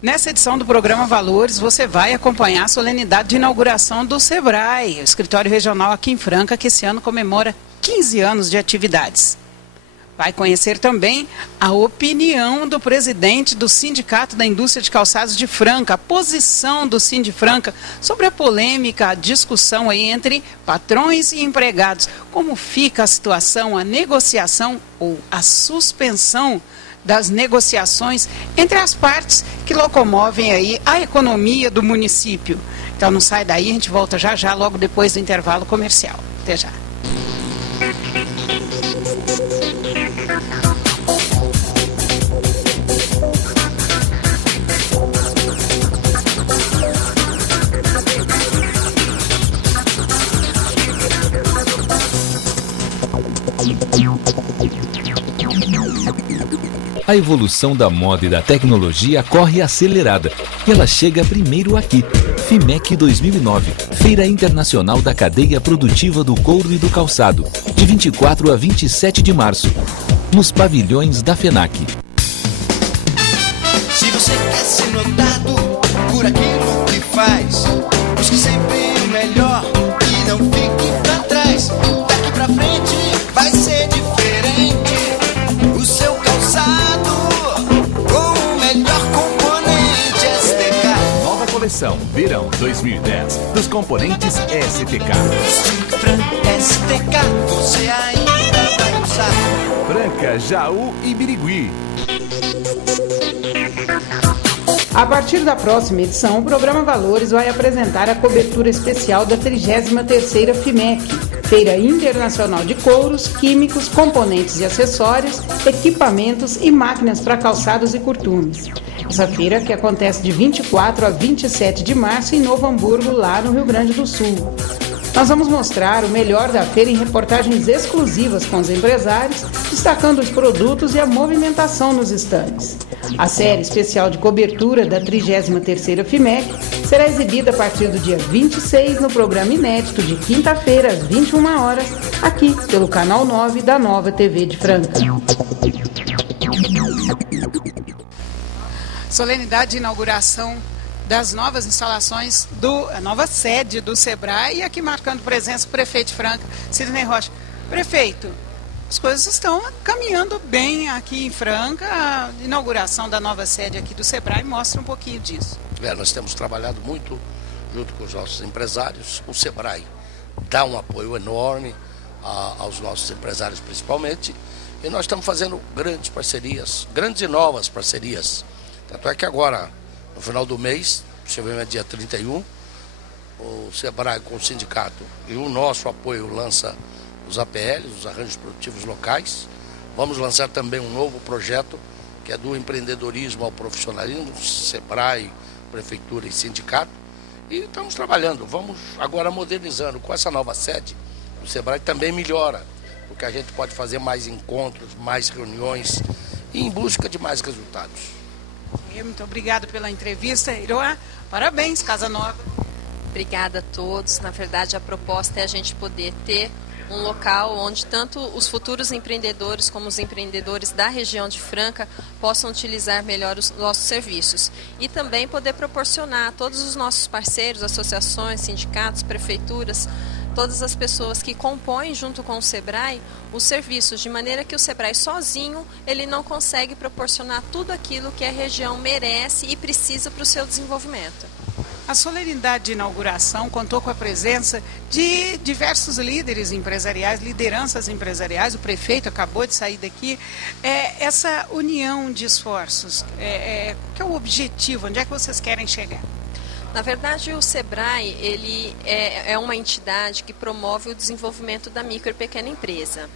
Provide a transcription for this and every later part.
Nessa edição do programa Valores, você vai acompanhar a solenidade de inauguração do SEBRAE, o escritório regional aqui em Franca, que esse ano comemora 15 anos de atividades. Vai conhecer também a opinião do presidente do Sindicato da Indústria de Calçados de Franca, a posição do Sindifranca sobre a polêmica, a discussão aí entre patrões e empregados. Como fica a situação, a negociação ou a suspensão das negociações entre as partes que locomovem aí a economia do município. Então não sai daí, a gente volta já já, logo depois do intervalo comercial. Até já. A evolução da moda e da tecnologia corre acelerada e ela chega primeiro aqui. FIMEC 2009, Feira Internacional da Cadeia Produtiva do Couro e do Calçado, de 24 a 27 de março, nos pavilhões da FENAC. Se você quer ser notado por aquilo que faz, busque sempre o melhor e não fique pra trás. Daqui pra frente vai ser diferente. O seu calçado com o melhor componente STK. Nova coleção Verão 2010 dos componentes STK. STK, você ainda vai usar. Franca, Jaú e Birigui. A partir da próxima edição, o programa Valores vai apresentar a cobertura especial da 33ª FIMEC, Feira Internacional de Couros, Químicos, Componentes e Acessórios, Equipamentos e Máquinas para Calçados e Curtumes. Essa feira que acontece de 24 a 27 de março em Novo Hamburgo, lá no Rio Grande do Sul. Nós vamos mostrar o melhor da feira em reportagens exclusivas com os empresários, destacando os produtos e a movimentação nos estandes. A série especial de cobertura da 33ª FIMEC será exibida a partir do dia 26 no programa inédito de quinta-feira às 21 horas, aqui pelo canal 9 da Nova TV de Franca. Solenidade de inauguração das novas instalações, a nova sede do SEBRAE, e aqui marcando presença o prefeito de Franca, Sidney Rocha. Prefeito, as coisas estão caminhando bem aqui em Franca, a inauguração da nova sede aqui do SEBRAE mostra um pouquinho disso. Nós temos trabalhado muito junto com os nossos empresários, o SEBRAE dá um apoio enorme aos nossos empresários principalmente, e nós estamos fazendo grandes parcerias, grandes e novas parcerias. Tanto é que agora, no final do mês, possivelmente dia 31, o SEBRAE com o sindicato e o nosso apoio lança os APLs, os arranjos produtivos locais. Vamos lançar também um novo projeto, que é do empreendedorismo ao profissionalismo, SEBRAE, Prefeitura e Sindicato. E estamos trabalhando, vamos agora modernizando. Com essa nova sede, o SEBRAE também melhora, porque a gente pode fazer mais encontros, mais reuniões, e em busca de mais resultados. Muito obrigada pela entrevista, Iroá. Parabéns, Casa Nova. Obrigada a todos. Na verdade, a proposta é a gente poder ter um local onde tanto os futuros empreendedores como os empreendedores da região de Franca possam utilizar melhor os nossos serviços. E também poder proporcionar a todos os nossos parceiros, associações, sindicatos, prefeituras, todas as pessoas que compõem junto com o SEBRAE os serviços, de maneira que o SEBRAE sozinho ele não consegue proporcionar tudo aquilo que a região merece e precisa para o seu desenvolvimento. A solenidade de inauguração contou com a presença de diversos líderes empresariais, lideranças empresariais. O prefeito acabou de sair daqui. Essa união de esforços, qual é o objetivo? Onde é que vocês querem chegar? Na verdade, o SEBRAE ele é uma entidade que promove o desenvolvimento da micro e pequena empresa.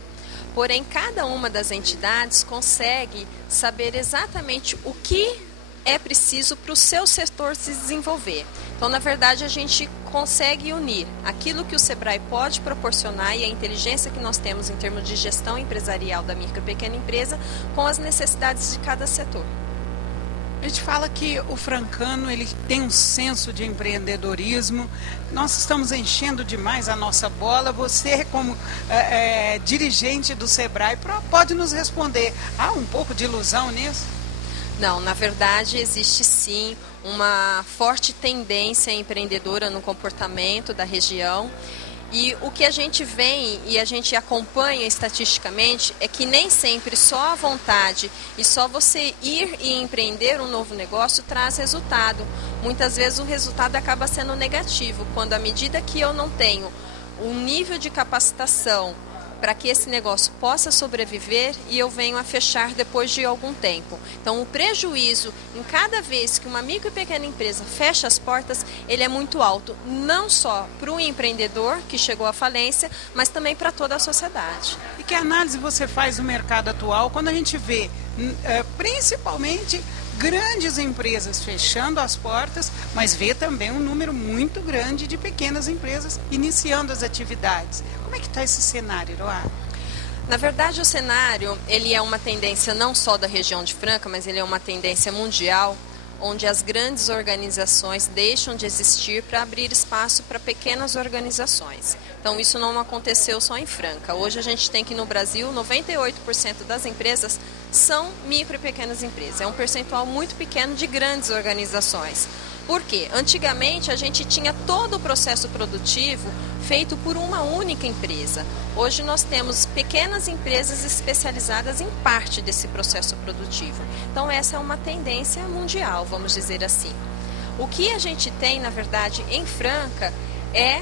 Porém, cada uma das entidades consegue saber exatamente o que é preciso para o seu setor se desenvolver. Então, na verdade, a gente consegue unir aquilo que o SEBRAE pode proporcionar e a inteligência que nós temos em termos de gestão empresarial da micro e pequena empresa com as necessidades de cada setor. A gente fala que o francano ele tem um senso de empreendedorismo. Nós estamos enchendo demais a nossa bola. Você, como dirigente do SEBRAE, pode nos responder. Há um pouco de ilusão nisso? Não, na verdade existe sim uma forte tendência empreendedora no comportamento da região. E o que a gente vem e a gente acompanha estatisticamente é que nem sempre só a vontade e só você ir e empreender um novo negócio traz resultado. Muitas vezes o resultado acaba sendo negativo, quando à medida que eu não tenho um nível de capacitação para que esse negócio possa sobreviver e eu venho a fechar depois de algum tempo. Então, o prejuízo em cada vez que uma micro e pequena empresa fecha as portas, ele é muito alto, não só para o empreendedor que chegou à falência, mas também para toda a sociedade. E que análise você faz do mercado atual quando a gente vê, principalmente, grandes empresas fechando as portas, mas vê também um número muito grande de pequenas empresas iniciando as atividades. Como é que está esse cenário, Iroá? Na verdade, o cenário ele é uma tendência não só da região de Franca, mas ele é uma tendência mundial, onde as grandes organizações deixam de existir para abrir espaço para pequenas organizações. Então, isso não aconteceu só em Franca. Hoje a gente tem que no Brasil, 98% das empresas são micro e pequenas empresas. É um percentual muito pequeno de grandes organizações. Por quê? Antigamente a gente tinha todo o processo produtivo feito por uma única empresa. Hoje nós temos pequenas empresas especializadas em parte desse processo produtivo. Então essa é uma tendência mundial, vamos dizer assim. O que a gente tem, na verdade, em Franca é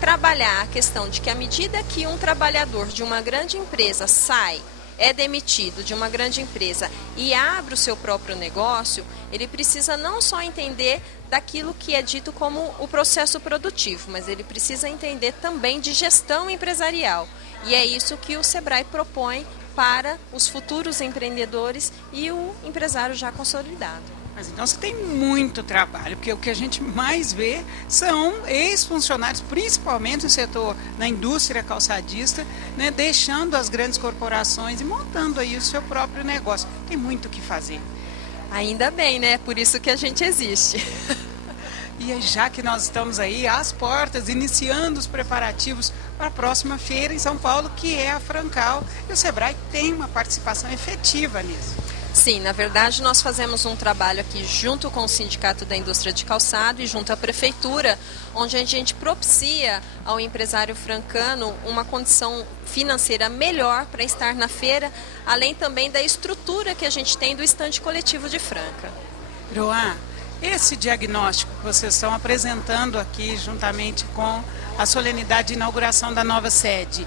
trabalhar a questão de que à medida que um trabalhador de uma grande empresa sai, é demitido de uma grande empresa e abre o seu próprio negócio, ele precisa não só entender daquilo que é dito como o processo produtivo, mas ele precisa entender também de gestão empresarial. E é isso que o Sebrae propõe para os futuros empreendedores e o empresário já consolidado. Mas então você tem muito trabalho, porque o que a gente mais vê são ex-funcionários, principalmente no setor da indústria calçadista, né, deixando as grandes corporações e montando aí o seu próprio negócio. Tem muito o que fazer. Ainda bem, né? Por isso que a gente existe. E já que nós estamos aí às portas, iniciando os preparativos para a próxima feira em São Paulo, que é a Francal, e o Sebrae tem uma participação efetiva nisso. Sim, na verdade nós fazemos um trabalho aqui junto com o Sindicato da Indústria de Calçado e junto à Prefeitura, onde a gente propicia ao empresário francano uma condição financeira melhor para estar na feira, além também da estrutura que a gente tem do estande coletivo de Franca. Iroá, esse diagnóstico que vocês estão apresentando aqui juntamente com a solenidade de inauguração da nova sede,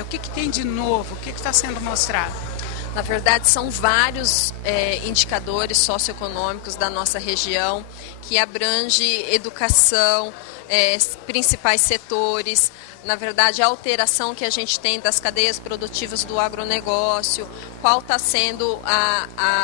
o que tem de novo? O que está sendo mostrado? Na verdade, são vários indicadores socioeconômicos da nossa região que abrange educação, principais setores, na verdade, a alteração que a gente tem das cadeias produtivas do agronegócio, qual está sendo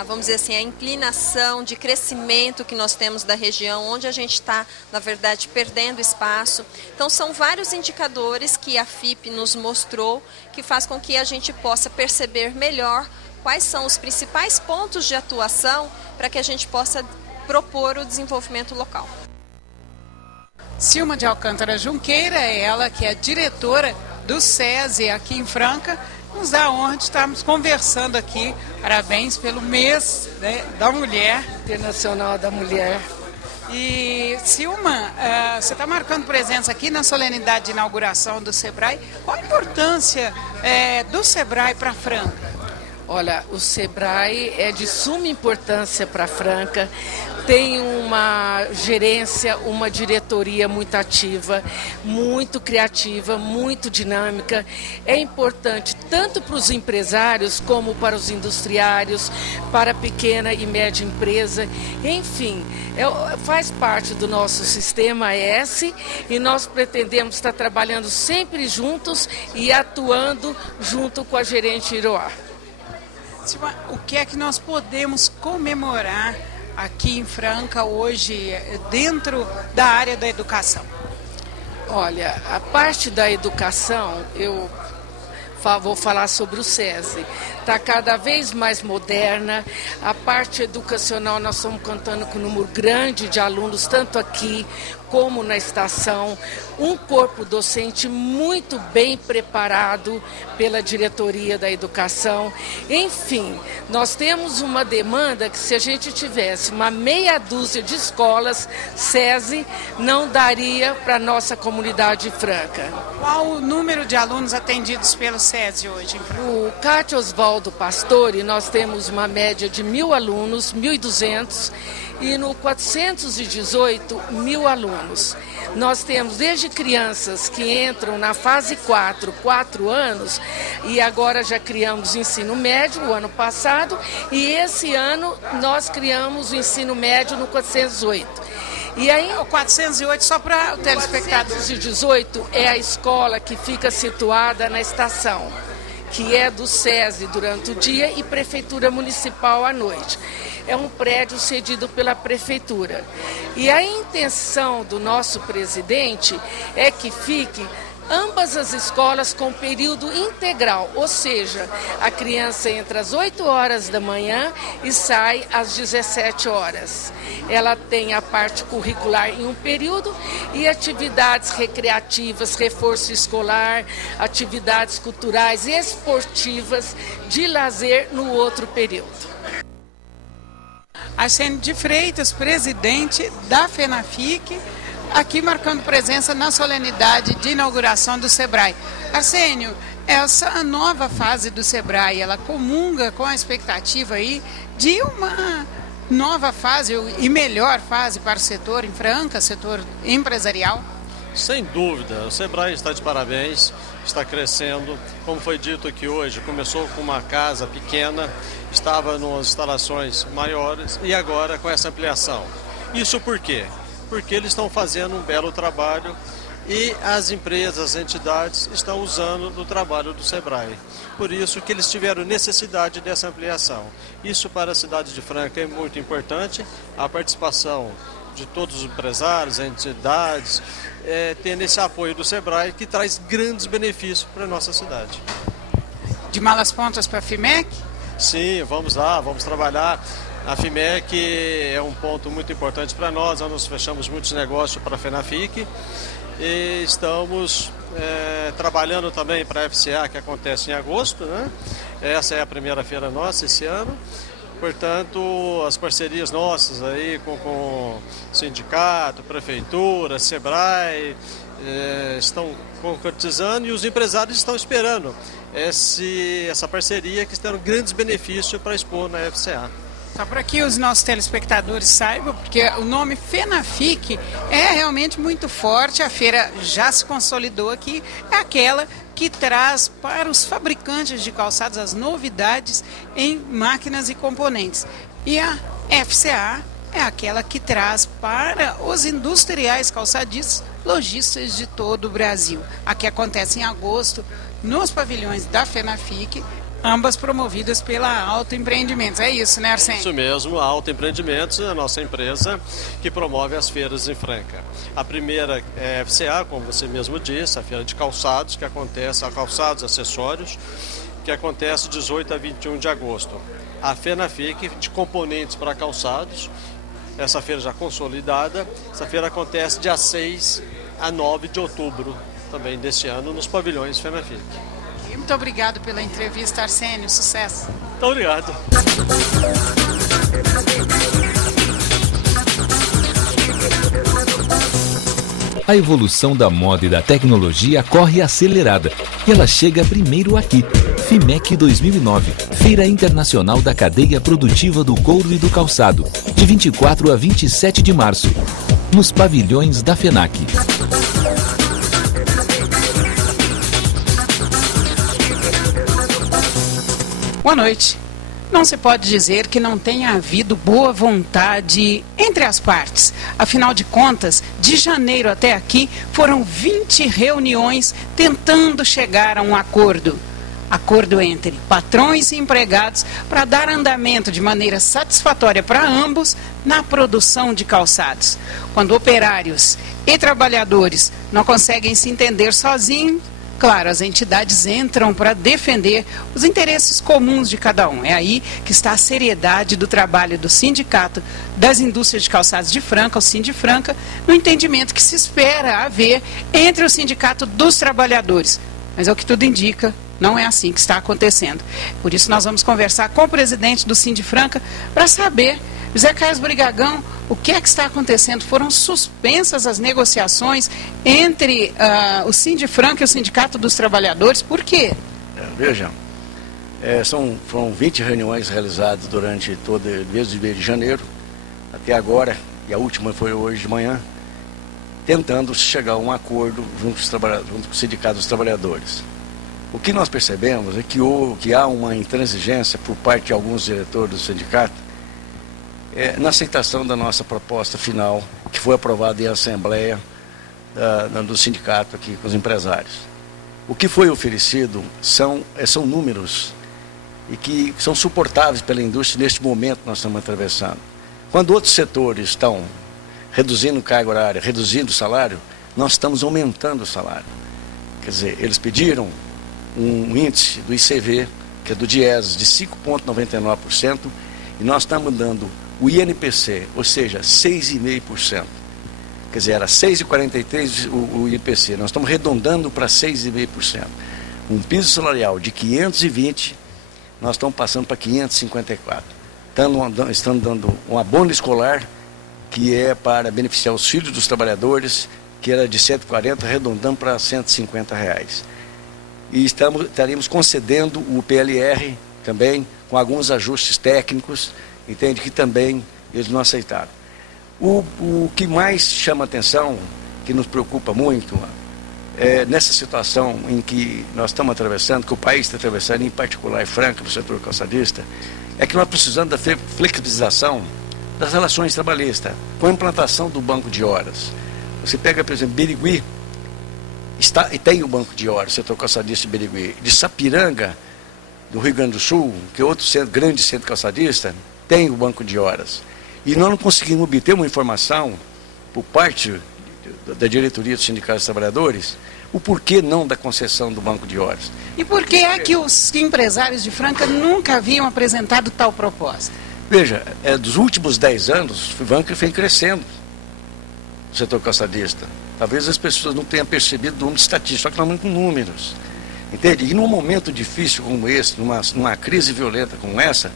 vamos dizer assim, a inclinação de crescimento que nós temos da região, onde a gente está, na verdade, perdendo espaço. Então, são vários indicadores que a FIP nos mostrou que faz com que a gente possa perceber melhor quais são os principais pontos de atuação para que a gente possa propor o desenvolvimento local. Silma de Alcântara Junqueira é ela que é diretora do SESI aqui em Franca, nos dá a honra de estarmos conversando aqui. Parabéns pelo mês, né, da mulher. Internacional da Mulher. E Silma, você está marcando presença aqui na solenidade de inauguração do Sebrae. Qual a importância do Sebrae para Franca? Olha, o Sebrae é de suma importância para Franca, tem uma gerência, uma diretoria muito ativa, muito criativa, muito dinâmica. É importante tanto para os empresários como para os industriários, para a pequena e média empresa, enfim, faz parte do nosso sistema S e nós pretendemos estar trabalhando sempre juntos e atuando junto com a gerente Iroá. O que é que nós podemos comemorar aqui em Franca hoje dentro da área da educação? Olha, a parte da educação, eu vou falar sobre o SESI. está cada vez mais moderna. A parte educacional, nós estamos contando com um número grande de alunos, tanto aqui como na estação, um corpo docente muito bem preparado pela diretoria da educação. Enfim, nós temos uma demanda que, se a gente tivesse uma meia dúzia de escolas, SESI não daria para a nossa comunidade franca. Qual o número de alunos atendidos pelo SESI hoje? No CAT Oswaldo Pastore, nós temos uma média de 1.000 alunos, 1.200, e no 418, 1.000 alunos. Nós temos desde crianças que entram na fase 4 anos, e agora já criamos o ensino médio o ano passado, e esse ano nós criamos o ensino médio no 418. E aí, o 408, só para o telespectador. 418 é a escola que fica situada na estação, que é do SESI durante o dia e Prefeitura Municipal à noite. É um prédio cedido pela Prefeitura. E a intenção do nosso presidente é que fique ambas as escolas com período integral, ou seja, a criança entra às 8 horas da manhã e sai às 17 horas. Ela tem a parte curricular em um período e atividades recreativas, reforço escolar, atividades culturais e esportivas de lazer no outro período. Arsênio de Freitas, presidente da FENAFIC, aqui marcando presença na solenidade de inauguração do SEBRAE. Arsênio, essa nova fase do SEBRAE, ela comunga com a expectativa aí de uma nova fase e melhor fase para o setor em Franca, setor empresarial? Sem dúvida, o SEBRAE está de parabéns, está crescendo. Como foi dito aqui hoje, começou com uma casa pequena, estava nas instalações maiores e agora com essa ampliação. Isso por quê? Porque eles estão fazendo um belo trabalho e as empresas, as entidades estão usando do trabalho do SEBRAE. Por isso que eles tiveram necessidade dessa ampliação. Isso para a cidade de Franca é muito importante, a participação de todos os empresários, entidades, tendo esse apoio do SEBRAE que traz grandes benefícios para a nossa cidade. De malas pontas para a FIMEC? Sim, vamos lá, vamos trabalhar. A FIMEC é um ponto muito importante para nós fechamos muitos negócios para a FENAFIC e estamos trabalhando também para a FCA, que acontece em agosto, né? Essa é a primeira feira nossa esse ano. Portanto, as parcerias nossas aí com sindicato, prefeitura, SEBRAE estão concretizando e os empresários estão esperando essa parceria que terá grandes benefícios para expor na FCA. Só para que os nossos telespectadores saibam, porque o nome FENAFIC é realmente muito forte, a feira já se consolidou aqui, é aquela que traz para os fabricantes de calçados as novidades em máquinas e componentes. E a FCA é aquela que traz para os industriais calçadistas lojistas de todo o Brasil. Aqui acontece em agosto, nos pavilhões da FENAFIC, ambas promovidas pela Alto Empreendimentos. É isso, né, Arsênio? Isso mesmo, a Alto Empreendimentos é a nossa empresa que promove as feiras em Franca. A primeira é a FCA, como você mesmo disse, a feira de calçados, que acontece, calçados, acessórios, que acontece 18 a 21 de agosto. A FENAFIC, de componentes para calçados, essa feira já consolidada, essa feira acontece dia 6 a 9 de outubro também deste ano, nos pavilhões FENAFIC. Muito obrigado pela entrevista, Arsênio. Sucesso. Muito obrigado. A evolução da moda e da tecnologia corre acelerada e ela chega primeiro aqui. FIMEC 2009, Feira Internacional da Cadeia Produtiva do Couro e do Calçado, de 24 a 27 de março, nos pavilhões da FENAC. Boa noite. Não se pode dizer que não tenha havido boa vontade entre as partes. Afinal de contas, de janeiro até aqui, foram 20 reuniões tentando chegar a um acordo. Acordo entre patrões e empregados para dar andamento de maneira satisfatória para ambos na produção de calçados. Quando operários e trabalhadores não conseguem se entender sozinhos, claro, as entidades entram para defender os interesses comuns de cada um. É aí que está a seriedade do trabalho do Sindicato das Indústrias de Calçados de Franca, o Sindifranca, no entendimento que se espera haver entre o Sindicato dos Trabalhadores. Mas é o que tudo indica, não é assim que está acontecendo. Por isso nós vamos conversar com o presidente do Sindifranca para saber, José Carlos Brigagão, o que é que está acontecendo? Foram suspensas as negociações entre o Sindifranca e o Sindicato dos Trabalhadores, por quê? Vejam, foram 20 reuniões realizadas durante desde o mês de janeiro até agora, e a última foi hoje de manhã, tentando chegar a um acordo junto com o Sindicato dos Trabalhadores. O que nós percebemos é que há uma intransigência por parte de alguns diretores do sindicato na aceitação da nossa proposta final, que foi aprovada em assembleia do sindicato aqui com os empresários. O que foi oferecido são números e que são suportáveis pela indústria neste momento que nós estamos atravessando. Quando outros setores estão reduzindo carga horária, reduzindo o salário, nós estamos aumentando o salário. Quer dizer, eles pediram um índice do ICV, que é do Dieses, de 5,99%, e nós estamos dando o INPC, ou seja, 6,5%. Quer dizer, era 6,43% o INPC, nós estamos arredondando para 6,5%. Um piso salarial de 520, nós estamos passando para 554. Estamos dando um abono escolar, que é para beneficiar os filhos dos trabalhadores, que era de 140, arredondando para R$150. E estaríamos concedendo o PLR também, com alguns ajustes técnicos, entende, que também eles não aceitaram. O que mais chama atenção, que nos preocupa muito, nessa situação em que nós estamos atravessando, que o país está atravessando, em particular em Franca, no setor calçadista, é que nós precisamos da flexibilização das relações trabalhistas, com a implantação do banco de horas. Você pega, por exemplo, Birigui, e tem o banco de horas, setor calçadista de Birigui, de Sapiranga, do Rio Grande do Sul, que é outro grande centro calçadista, tem o banco de horas. E nós não conseguimos obter uma informação por parte da diretoria do Sindicato dos Trabalhadores, o porquê não da concessão do banco de horas. E por que é que os empresários de Franca nunca haviam apresentado tal proposta? Veja, dos últimos 10 anos, o Franca vem crescendo no setor calçadista. Talvez as pessoas não tenham percebido o número estatístico, só que nós vamos com números. Entende? E num momento difícil como esse, numa crise violenta como essa,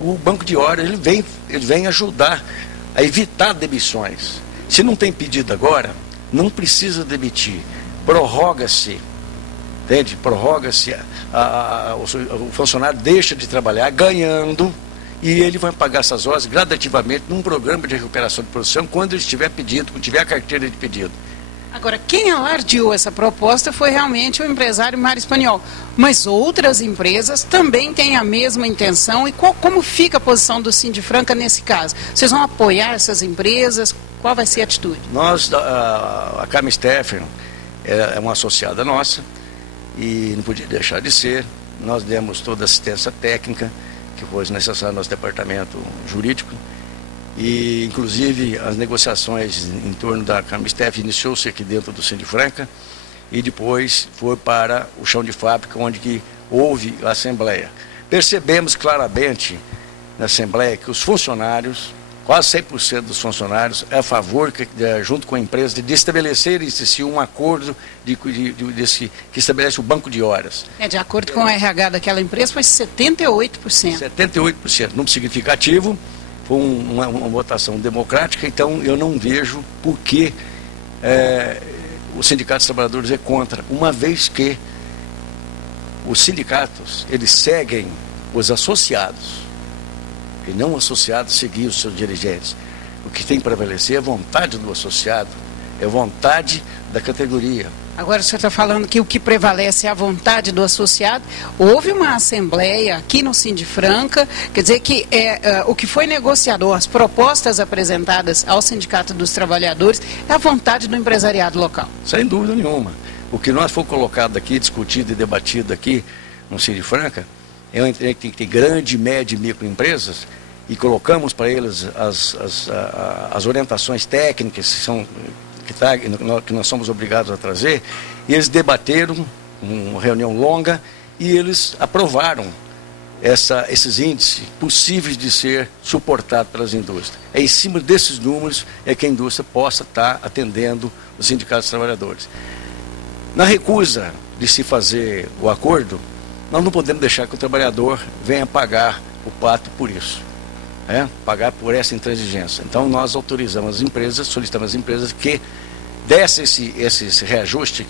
o banco de horas ele vem ajudar a evitar demissões. Se não tem pedido agora, não precisa demitir. Prorroga-se, entende? Prorroga-se, o funcionário deixa de trabalhar ganhando e ele vai pagar essas horas gradativamente num programa de recuperação de produção quando ele estiver pedindo, quando tiver a carteira de pedido. Agora, quem alardeou essa proposta foi realmente o empresário Mário Espanhol. Mas outras empresas também têm a mesma intenção. E como fica a posição do Sindifranca nesse caso? Vocês vão apoiar essas empresas? Qual vai ser a atitude? Nós, a Carmen Steffen, é uma associada nossa e não podia deixar de ser. Nós demos toda a assistência técnica que fosse necessária no nosso departamento jurídico. E, inclusive, as negociações em torno da Camistef iniciou-se aqui dentro do Sindifranca e depois foi para o chão de fábrica, onde que houve a Assembleia. Percebemos claramente na Assembleia que os funcionários, quase 100% dos funcionários, é a favor, junto com a empresa, de estabelecer em si um acordo que estabelece o banco de horas. De acordo com o RH daquela empresa, foi 78%. 78%, número significativo. Foi uma votação democrática, então eu não vejo por que o Sindicato dos Trabalhadores é contra, uma vez que os sindicatos, eles seguem os associados, e não os associados seguir os seus dirigentes. O que tem que prevalecer é a vontade do associado, é a vontade da categoria. Agora o senhor está falando que o que prevalece é a vontade do associado. Houve uma assembleia aqui no Sindifranca, quer dizer que o que foi negociado, as propostas apresentadas ao Sindicato dos Trabalhadores, é a vontade do empresariado local. Sem dúvida nenhuma. O que nós foi colocado aqui, discutido e debatido aqui no Sindifranca, é um que tem que ter grande, média e microempresas, e colocamos para eles as orientações técnicas que nós somos obrigados a trazer, e eles debateram uma reunião longa, e eles aprovaram esses índices possíveis de ser suportados pelas indústrias. É em cima desses números é que a indústria possa estar atendendo os sindicatos dos trabalhadores. Na recusa de se fazer o acordo, nós não podemos deixar que o trabalhador venha pagar o pato por isso, pagar por essa intransigência. Então nós autorizamos as empresas, solicitamos às empresas que desse esse reajuste,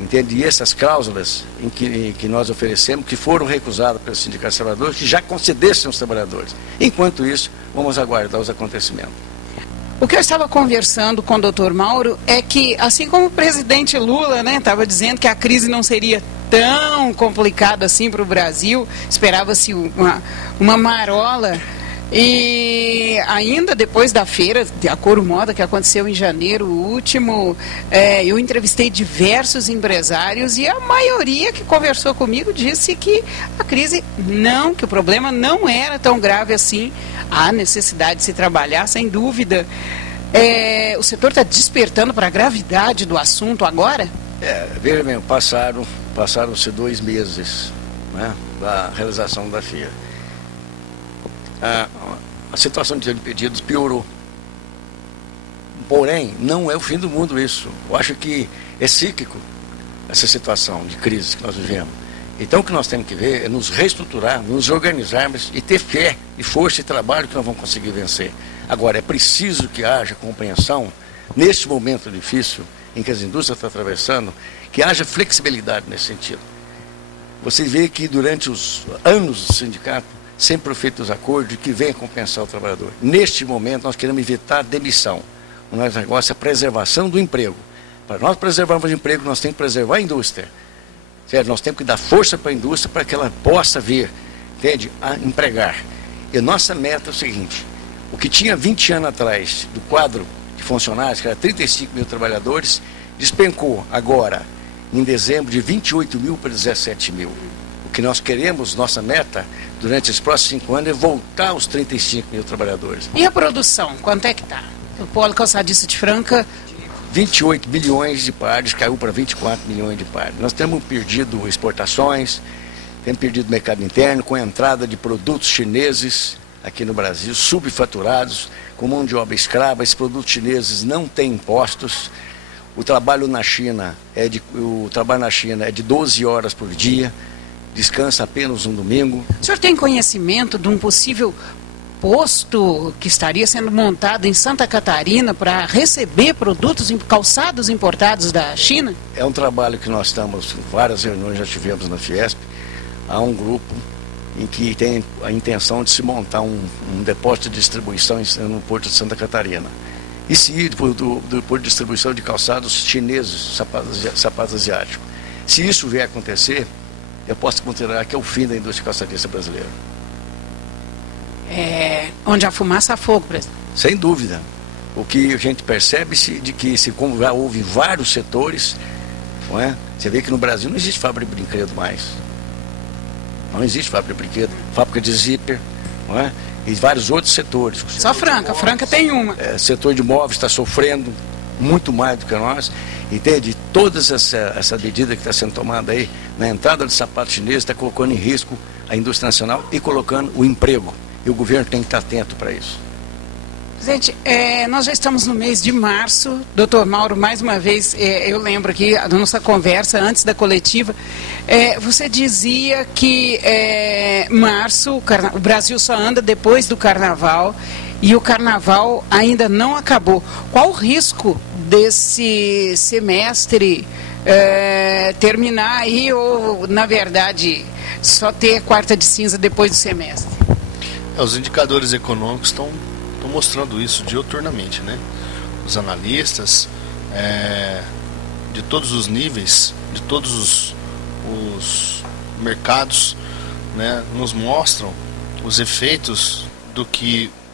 entende? E essas cláusulas em que nós oferecemos, que foram recusadas pelos sindicatos trabalhadores, que já concedessem aos trabalhadores. Enquanto isso, vamos aguardar os acontecimentos. O que eu estava conversando com o doutor Mauro é que, assim como o presidente Lula, estava dizendo que a crise não seria tão complicada assim para o Brasil, esperava-se uma marola. E ainda depois da feira da Couro Moda, que aconteceu em janeiro último, eu entrevistei diversos empresários e a maioria que conversou comigo disse que a crise que o problema não era tão grave assim. Há necessidade de se trabalhar, sem dúvida. O setor está despertando para a gravidade do assunto agora? Veja bem, passaram-se 2 meses, da realização da feira. A situação de pedidos piorou. Porém, não é o fim do mundo isso. Eu acho que é cíclico essa situação de crise que nós vivemos. Então o que nós temos que ver é nos reestruturar, nos organizarmos e ter fé e força e trabalho que nós vamos conseguir vencer. Agora, é preciso que haja compreensão, neste momento difícil em que as indústrias estão atravessando, que haja flexibilidade nesse sentido. Você vê que durante os anos do sindicato, sempre foram feitos acordos que venham compensar o trabalhador. Neste momento, nós queremos evitar a demissão. O nosso negócio é a preservação do emprego. Para nós preservarmos o emprego, nós temos que preservar a indústria. Certo? Nós temos que dar força para a indústria para que ela possa vir, entende, a empregar. E a nossa meta é o seguinte: o que tinha 20 anos atrás do quadro de funcionários, que era 35 mil trabalhadores, despencou agora, em dezembro, de 28 mil para 17 mil. O que nós queremos, nossa meta, durante os próximos 5 anos, é voltar aos 35 mil trabalhadores. E a produção, quanto é que está? O polo calçadista de Franca... 28 bilhões de pares, caiu para 24 milhões de pares. Nós temos perdido exportações, temos perdido mercado interno, com a entrada de produtos chineses aqui no Brasil, subfaturados, com mão de obra escrava. Esses produtos chineses não têm impostos. O trabalho na China é de 12 horas por dia, descansa apenas um domingo. O senhor tem conhecimento de um possível posto que estaria sendo montado em Santa Catarina para receber produtos calçados importados da China? É um trabalho que nós estamos, várias reuniões já tivemos na Fiesp. Há um grupo em que tem a intenção de se montar um depósito de distribuição no Porto de Santa Catarina. E se do Porto de distribuição de calçados chineses, sapatos asiáticos. Se isso vier a acontecer, eu posso considerar que é o fim da indústria calçadista brasileira. Onde a fumaça há fogo, presidente. Sem dúvida. O que a gente percebe de que como já houve vários setores, não é? Você vê que no Brasil não existe fábrica de brinquedo mais. Não existe fábrica de brinquedo, fábrica de zíper, não é? E vários outros setores. Só Franca, Franca tem uma. O setor de móveis está sofrendo muito mais do que nós, entende? Todas essa medida que está sendo tomada aí, na entrada de sapatos chineses, está colocando em risco a indústria nacional e colocando o emprego. E o governo tem que estar atento para isso. Presidente, nós já estamos no mês de março. Doutor Mauro, mais uma vez, eu lembro aqui da nossa conversa antes da coletiva, você dizia que março, o Brasil só anda depois do carnaval e o carnaval ainda não acabou. Qual o risco desse semestre terminar aí ou, na verdade, só ter quarta de cinza depois do semestre? Os indicadores econômicos estão mostrando isso diuturnamente, né? Os analistas de todos os níveis, de todos os mercados, né, nos mostram os efeitos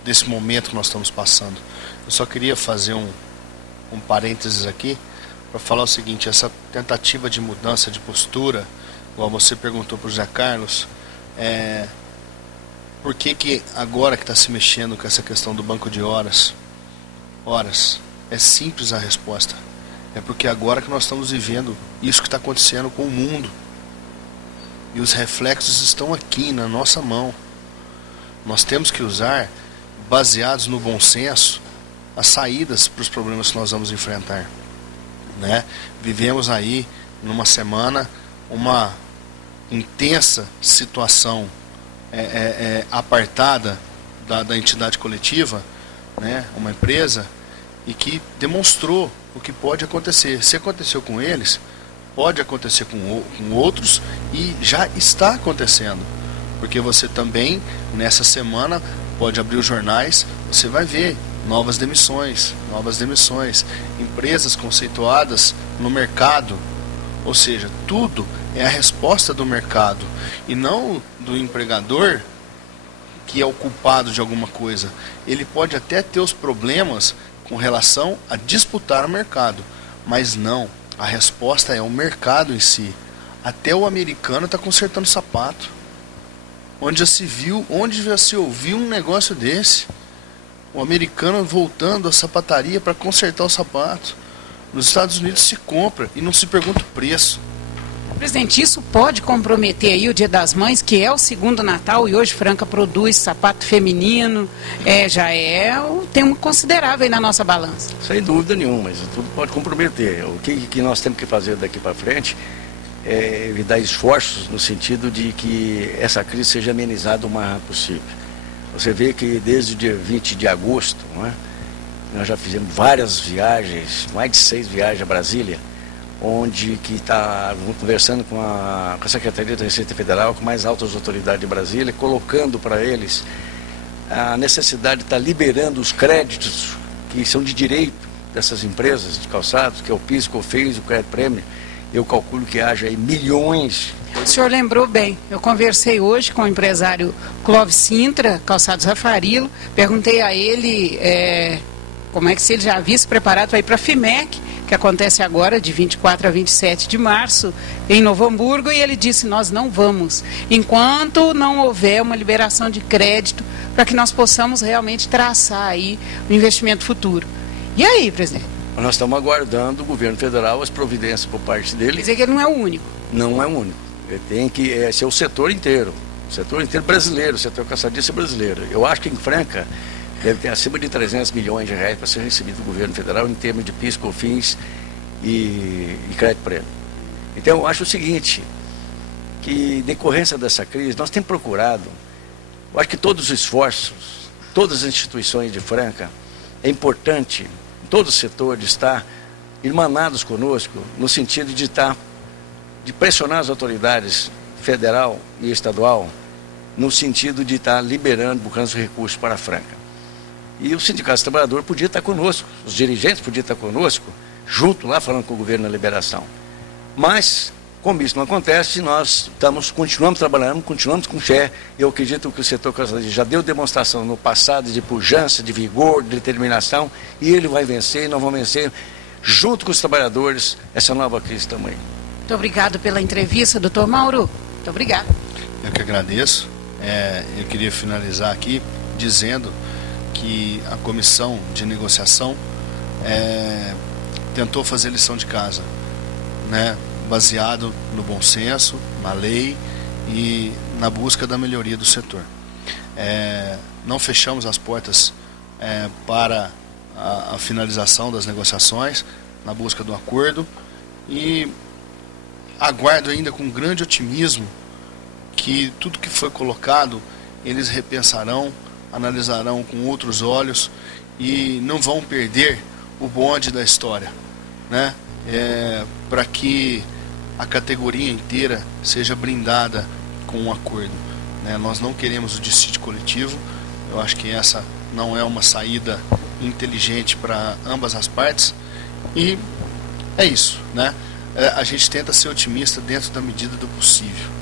desse momento que nós estamos passando. Eu só queria fazer um parênteses aqui para falar o seguinte: essa tentativa de mudança de postura, igual você perguntou para o José Carlos, por que agora que está se mexendo com essa questão do banco de horas? É simples a resposta. é porque agora que nós estamos vivendo isso que está acontecendo com o mundo. E os reflexos estão aqui na nossa mão. Nós temos que usar, baseados no bom senso, as saídas para os problemas que nós vamos enfrentar, né? Vivemos aí, numa semana, uma intensa situação apartada da entidade coletiva, né? Uma empresa, e que demonstrou o que pode acontecer. Se aconteceu com eles, pode acontecer com outros, e já está acontecendo. Porque você também, nessa semana, pode abrir os jornais, você vai ver novas demissões, empresas conceituadas no mercado. Ou seja, tudo é a resposta do mercado, e não do empregador, que é o culpado de alguma coisa. Ele pode até ter os problemas com relação a disputar o mercado, mas não, a resposta é o mercado em si. Até o americano está consertando sapato. Onde já se ouviu um negócio desse? O americano voltando à sapataria para consertar o sapato. Nos Estados Unidos se compra e não se pergunta o preço. Presidente, isso pode comprometer aí o Dia das Mães, que é o segundo Natal, e hoje Franca produz sapato feminino, tem um considerável aí na nossa balança. Sem dúvida nenhuma, mas tudo pode comprometer. O que nós temos que fazer daqui para frente é evitar esforços no sentido de que essa crise seja amenizada o mais rápido possível. Você vê que desde o dia 20 de agosto, não é? Nós já fizemos várias viagens, mais de 6 viagens a Brasília, onde que está conversando com a Secretaria da Receita Federal, com mais altas autoridades de Brasília, colocando para eles a necessidade de estar liberando os créditos que são de direito dessas empresas de calçados, que é o PIS, COFINS, o crédito prêmio. Eu calculo que haja aí milhões. O senhor lembrou bem, eu conversei hoje com o empresário Clóvis Sintra, Calçados Rafarilo, perguntei a ele como é que se ele já havia se preparado para ir para a FIMEC, que acontece agora de 24 a 27 de março em Novo Hamburgo, e ele disse: nós não vamos, enquanto não houver uma liberação de crédito para que nós possamos realmente traçar aí o investimento futuro. E aí, presidente? Nós estamos aguardando o governo federal, as providências por parte dele. Quer dizer que ele não é o único? Não é o único. Ele tem que ser o setor inteiro brasileiro, o setor calçadista brasileiro. Eu acho que em Franca deve ter acima de 300 milhões de reais para ser recebido do governo federal em termos de PIS, COFINS e crédito prêmio. Então eu acho o seguinte, que em decorrência dessa crise, nós temos procurado, eu acho que todos os esforços, todas as instituições de Franca, é importante, todo o setor, de estar irmanados conosco, no sentido de pressionar as autoridades federal e estadual, no sentido de estar liberando, buscando os recursos para a Franca. E o Sindicato dos Trabalhadores podia estar conosco, os dirigentes podiam estar conosco, junto lá, falando com o governo na liberação. Mas, como isso não acontece, nós continuamos trabalhando, continuamos com fé. Eu acredito que o setor calçadista já deu demonstração no passado de pujança, de vigor, de determinação, e ele vai vencer, e nós vamos vencer, junto com os trabalhadores, essa nova crise também. Muito obrigado pela entrevista, doutor Mauro. Muito obrigado. Eu que agradeço. Eu queria finalizar aqui dizendo que a comissão de negociação tentou fazer lição de casa, né, baseado no bom senso, na lei e na busca da melhoria do setor. Não fechamos as portas para a finalização das negociações, na busca do acordo, e aguardo ainda com grande otimismo que tudo que foi colocado eles repensarão, analisarão com outros olhos e não vão perder o bonde da história, né? Para que a categoria inteira seja brindada com um acordo, né? Nós não queremos o dissídio coletivo. Eu acho que essa não é uma saída inteligente para ambas as partes, e é isso, né? A gente tenta ser otimista dentro da medida do possível.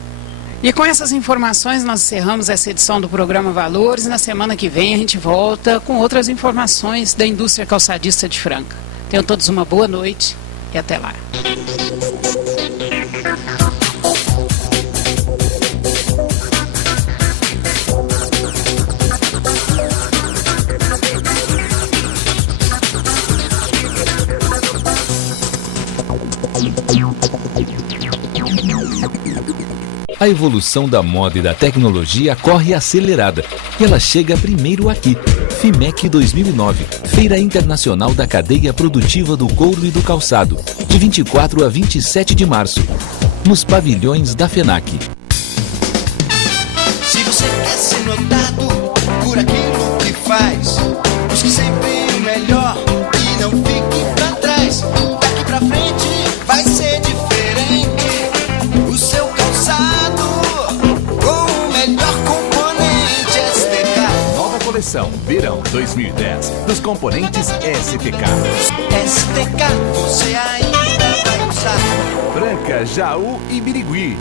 E com essas informações nós encerramos essa edição do programa Valores. Na semana que vem a gente volta com outras informações da indústria calçadista de Franca. Tenham todos uma boa noite e até lá. A evolução da moda e da tecnologia corre acelerada e ela chega primeiro aqui. FIMEC 2009, Feira Internacional da Cadeia Produtiva do Couro e do Calçado, de 24 a 27 de março, nos pavilhões da FENAC. Se você quer ser notado por aquilo que faz, busque sempre o melhor e não fique pra trás. Daqui pra frente vai ser diferente. O seu calçado com o melhor componente STK. Nova coleção Verão 2010 dos componentes STK. STK, você ainda vai usar. Franca, Jaú e Birigui.